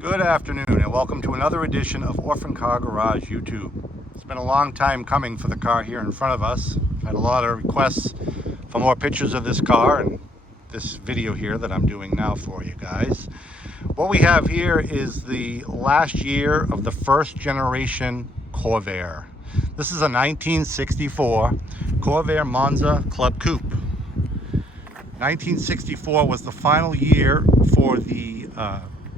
Good afternoon and welcome to another edition of Orphan Car Garage YouTube. It's been a long time coming for the car here in front of us. I've had a lot of requests for more pictures of this car and this video here that I'm doing now for you guys. What we have here is the last year of the first generation Corvair. This is a 1964 Corvair Monza Club Coupe. 1964 was the final year for the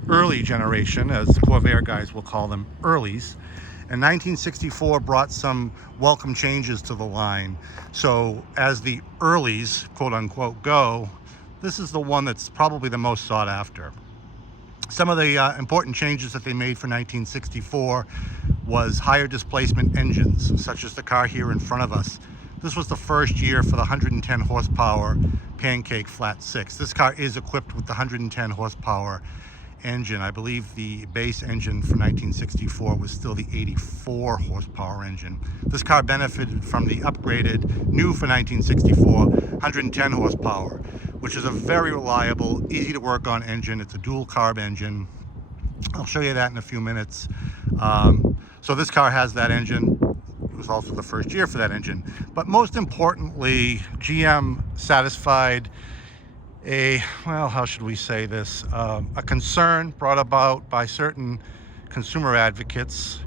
early generation, as Corvair guys will call them, earlies. And 1964 brought some welcome changes to the line. So as the earlies, quote unquote, go, this is the one that's probably the most sought after. Some of the important changes that they made for 1964 was higher displacement engines, such as the car here in front of us. This was the first year for the 110 horsepower Pancake Flat 6. This car is equipped with the 110 horsepower engine. I believe the base engine for 1964 was still the 84 horsepower engine. This car benefited from the upgraded, new for 1964, 110 horsepower, which is a very reliable, easy to work on engine. It's a dual carb engine. I'll show you that in a few minutes. So this car has that engine. It was also the first year for that engine. But most importantly, GM satisfied how should we say this, a concern brought about by certain consumer advocates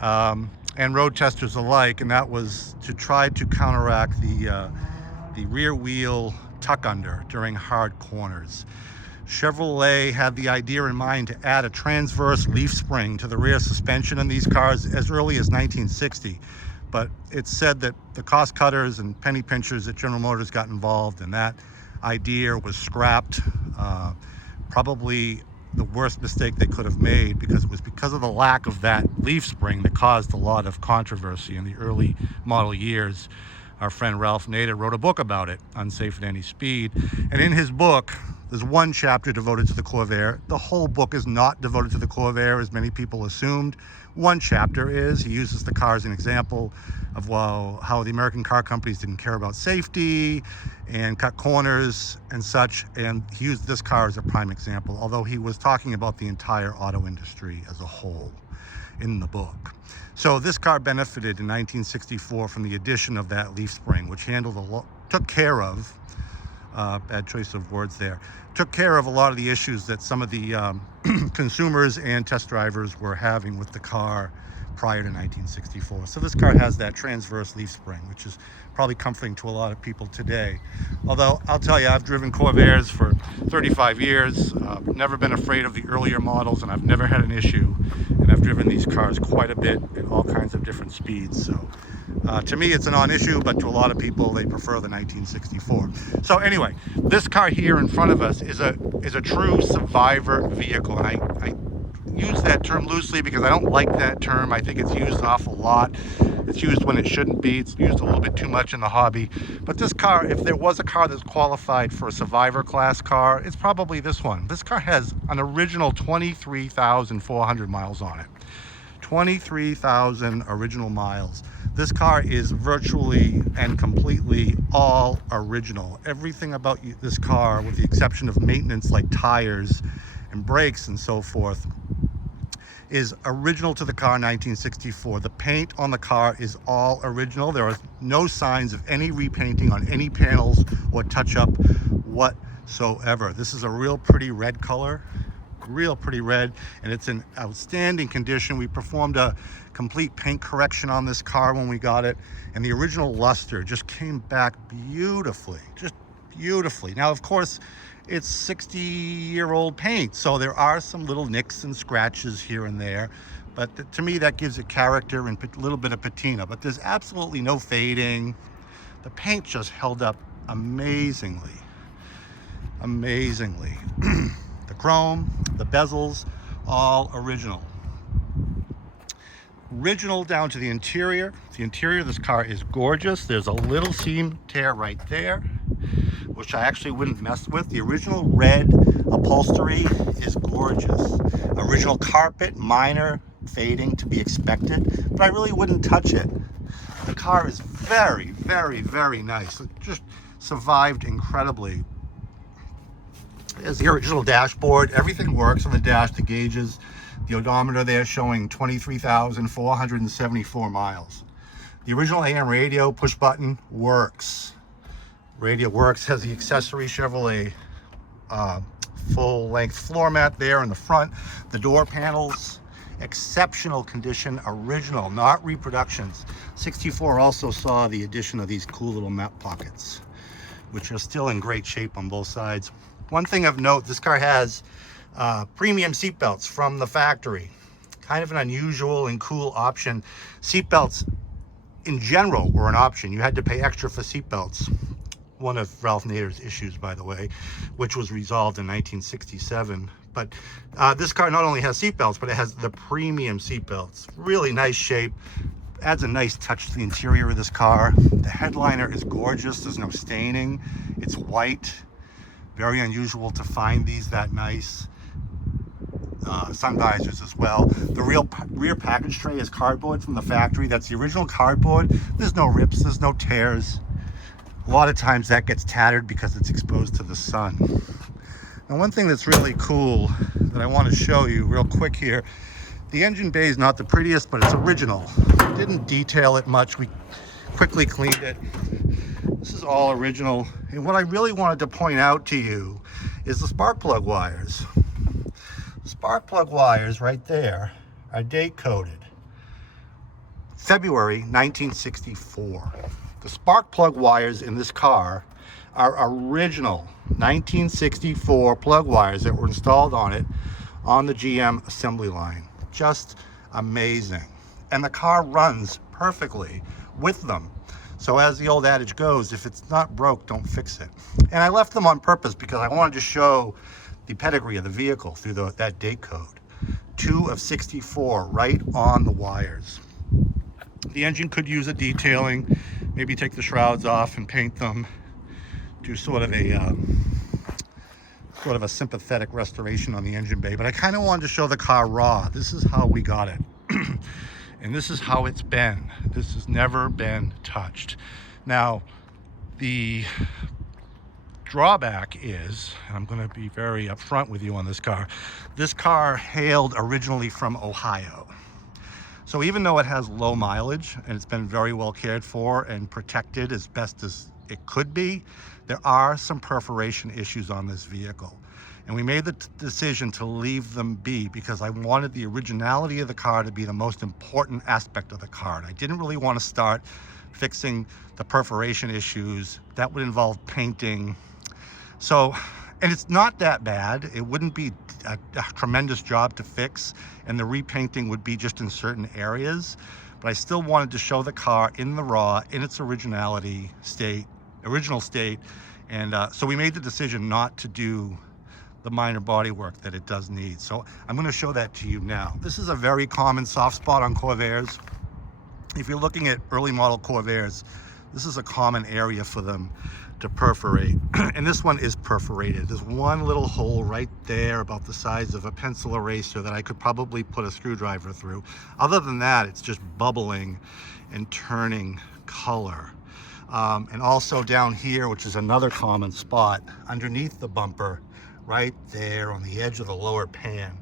and road testers alike, and that was to try to counteract the rear wheel tuck under during hard corners. Chevrolet had the idea in mind to add a transverse leaf spring to the rear suspension in these cars as early as 1960. But it's said that the cost cutters and penny pinchers at General Motors got involved, and that idea was scrapped. Probably the worst mistake they could have made, because it was because of the lack of that leaf spring that caused a lot of controversy in the early model years. Our friend Ralph Nader wrote a book about it, Unsafe at Any Speed. And in his book, there's one chapter devoted to the Corvair. The whole book is not devoted to the Corvair, as many people assumed. One chapter is. He uses the car as an example of how the American car companies didn't care about safety and cut corners and such. And he used this car as a prime example, although he was talking about the entire auto industry as a whole in the book. So this car benefited in 1964 from the addition of that leaf spring, which took care of, bad choice of words there, took care of a lot of the issues that some of the consumers and test drivers were having with the car prior to 1964. So this car has that transverse leaf spring, which is probably comforting to a lot of people today. Although I'll tell you, I've driven Corvairs for 35 years, never been afraid of the earlier models, and I've never had an issue. And I've driven these cars quite a bit at all kinds of different speeds. So to me, it's a non-issue, but to a lot of people, they prefer the 1964. So anyway, this car here in front of us is a true survivor vehicle. And I use that term loosely because I don't like that term. I think it's used an awful lot. It's used when it shouldn't be. It's used a little bit too much in the hobby. But this car, if there was a car that's qualified for a survivor class car, it's probably this one. This car has an original 23,400 miles on it. 23,000 original miles. This car is virtually and completely all original. Everything about this car, with the exception of maintenance like tires and brakes and so forth, is original to the car 1964. The paint on the car is all original. There are no signs of any repainting on any panels or touch-up whatsoever. This is a real pretty red color, real pretty red, and it's in outstanding condition. We performed a complete paint correction on this car when we got it, and the original luster just came back beautifully, just beautifully. Now, of course, it's 60-year-old paint, so there are some little nicks and scratches here and there, but to me that gives it character and a little bit of patina. But there's absolutely no fading. The paint just held up amazingly. The chrome, the bezels, all original down to the interior. The interior of this car is gorgeous. There's a little seam tear right there, which I actually wouldn't mess with. The original red upholstery is gorgeous. Original carpet, minor fading to be expected, but I really wouldn't touch it. The car is very, very, very nice. It just survived incredibly. There's the original dashboard. Everything works on the dash, the gauges, the odometer there showing 23,474 miles. The original AM radio push button works. Radio works, has the accessory Chevrolet full length floor mat there in the front. The door panels, exceptional condition, original, not reproductions. 64 also saw the addition of these cool little map pockets, which are still in great shape on both sides. One thing of note, this car has premium seat belts from the factory. Kind of an unusual and cool option. Seat belts in general were an option. You had to pay extra for seat belts. One of Ralph Nader's issues, by the way, which was resolved in 1967. But this car not only has seat belts, but it has the premium seat belts. Really nice shape. Adds a nice touch to the interior of this car. The headliner is gorgeous. There's no staining. It's white. Very unusual to find these that nice. Sun visors as well. The rear package tray is cardboard from the factory. That's the original cardboard. There's no rips, there's no tears. A lot of times that gets tattered because it's exposed to the sun. Now, one thing that's really cool that I want to show you real quick here, the engine bay is not the prettiest, but it's original. Didn't detail it much. We quickly cleaned it. This is all original. And what I really wanted to point out to you is the spark plug wires. The spark plug wires right there are date coded. February 1964. The spark plug wires in this car are original 1964 plug wires that were installed on it on the GM assembly line. Just amazing. And the car runs perfectly with them. So as the old adage goes, if it's not broke, don't fix it. And I left them on purpose because I wanted to show the pedigree of the vehicle through that date code. 2 of 64 right on the wires. The engine could use a detailing, maybe take the shrouds off and paint them, do sort of a sympathetic restoration on the engine bay. But I kind of wanted to show the car raw. This is how we got it. And this is how it's been. This has never been touched. Now, the drawback is, and I'm going to be very upfront with you on this car hailed originally from Ohio. So even though it has low mileage and it's been very well cared for and protected as best as it could be, there are some perforation issues on this vehicle. And we made the decision to leave them be because I wanted the originality of the car to be the most important aspect of the car. And I didn't really want to start fixing the perforation issues. That would involve painting. So, and it's not that bad. It wouldn't be a tremendous job to fix, and the repainting would be just in certain areas. But I still wanted to show the car in the raw, in its original state. And so we made the decision not to do the minor body work that it does need. So I'm going to show that to you now. This is a very common soft spot on Corvairs. If you're looking at early model Corvairs, this is a common area for them to perforate. And this one is perforated. There's one little hole right there about the size of a pencil eraser that I could probably put a screwdriver through. Other than that, it's just bubbling and turning color. And also down here, which is another common spot, underneath the bumper, right there on the edge of the lower pan.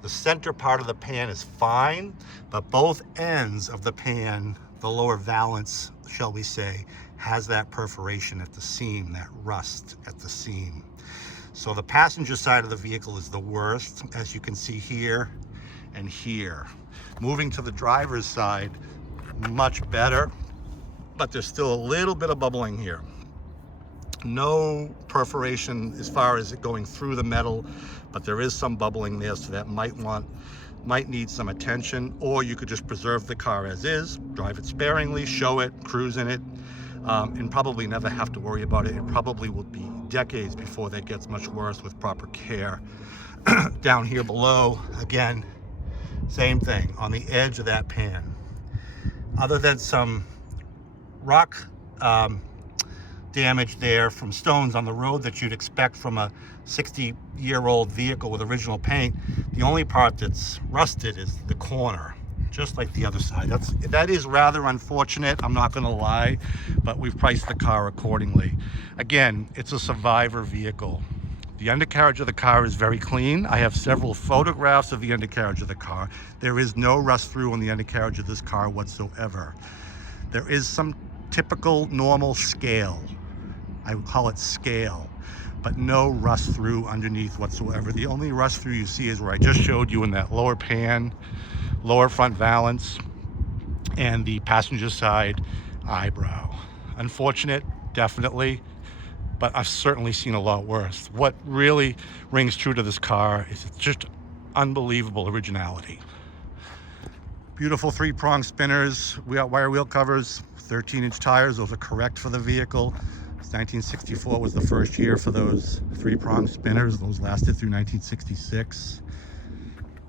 The center part of the pan is fine, but both ends of the pan, the lower valance, shall we say, has that perforation at the seam, that rust at the seam. So the passenger side of the vehicle is the worst, as you can see here and here. Moving to the driver's side, much better, but there's still a little bit of bubbling here. No perforation as far as it going through the metal, but there is some bubbling there, so that might need some attention. Or you could just preserve the car as is, drive it sparingly, show it, cruise in it, and probably never have to worry about it. It probably will be decades before that gets much worse with proper care. Down here below, again, same thing, on the edge of that pan. Other than some rock damage there from stones on the road that you'd expect from a 60-year-old vehicle with original paint, the only part that's rusted is the corner, just like the other side. That is rather unfortunate, I'm not going to lie, but we've priced the car accordingly. Again, it's a survivor vehicle. The undercarriage of the car is very clean. I have several photographs of the undercarriage of the car. There is no rust through on the undercarriage of this car whatsoever. There is some typical normal scale. I would call it scale, but no rust through underneath whatsoever. The only rust through you see is where I just showed you in that lower pan, lower front valance, and the passenger side eyebrow. Unfortunate, definitely, but I've certainly seen a lot worse. What really rings true to this car is it's just unbelievable originality. Beautiful three-prong spinners. We got wire wheel covers, 13-inch tires. Those are correct for the vehicle. 1964 was the first year for those three-prong spinners. Those lasted through 1966.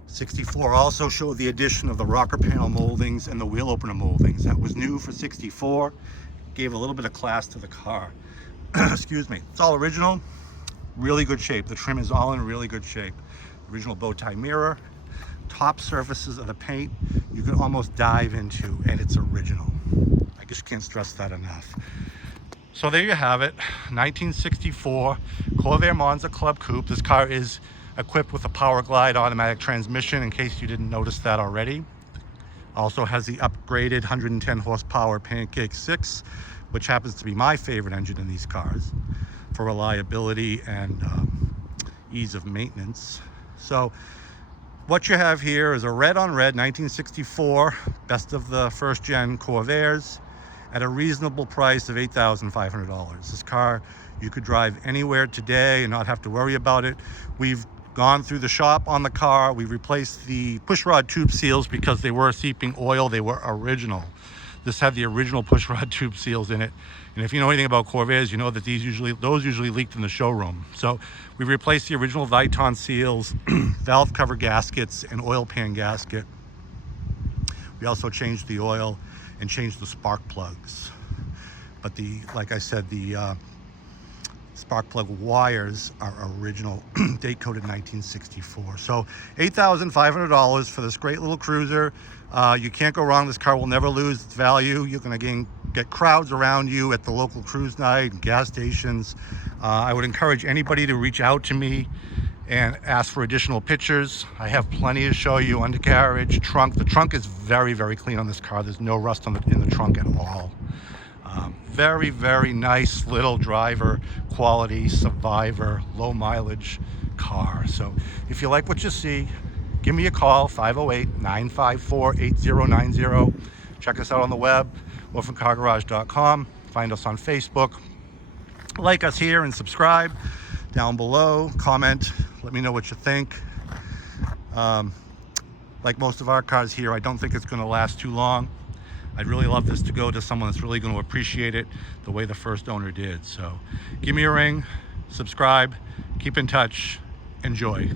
64 also showed the addition of the rocker panel moldings and the wheel opener moldings. That was new for 64. Gave a little bit of class to the car. Excuse me. It's all original, really good shape. The trim is all in really good shape. Original bow tie mirror, top surfaces of the paint you can almost dive into, and it's original. I just can't stress that enough. So there you have it, 1964 Corvair Monza Club Coupe. This car is equipped with a Power Glide automatic transmission, in case you didn't notice that already. Also has the upgraded 110 horsepower Pancake 6, which happens to be my favorite engine in these cars for reliability and ease of maintenance. So what you have here is a red on red 1964, best of the first gen Corvairs, at a reasonable price of $8,500. This car you could drive anywhere today and not have to worry about it. We've gone through the shop on the car. We've replaced the pushrod tube seals because they were seeping oil. They were original. This had the original pushrod tube seals in it. And if you know anything about Corvairs, you know that those usually leaked in the showroom. So we replaced the original Viton seals, valve cover gaskets, and oil pan gasket. We also changed the oil and changed the spark plugs. But like I said, the spark plug wires are original, date coded 1964. So $8,500 for this great little cruiser. You can't go wrong. This car will never lose its value. You're going to get crowds around you at the local cruise night and gas stations. I would encourage anybody to reach out to me and ask for additional pictures. I have plenty to show you. Undercarriage, trunk. The trunk is very, very clean on this car. There's no rust in the trunk at all. Very, very nice little driver quality, survivor, low mileage car. So if you like what you see, give me a call, 508-954-8090. Check us out on the web, orphancargarage.com. Find us on Facebook. Like us here and subscribe down below. Comment, let me know what you think. Like most of our cars here, I don't think it's going to last too long. I'd really love this to go to someone that's really going to appreciate it the way the first owner did. So give me a ring, subscribe, keep in touch, enjoy.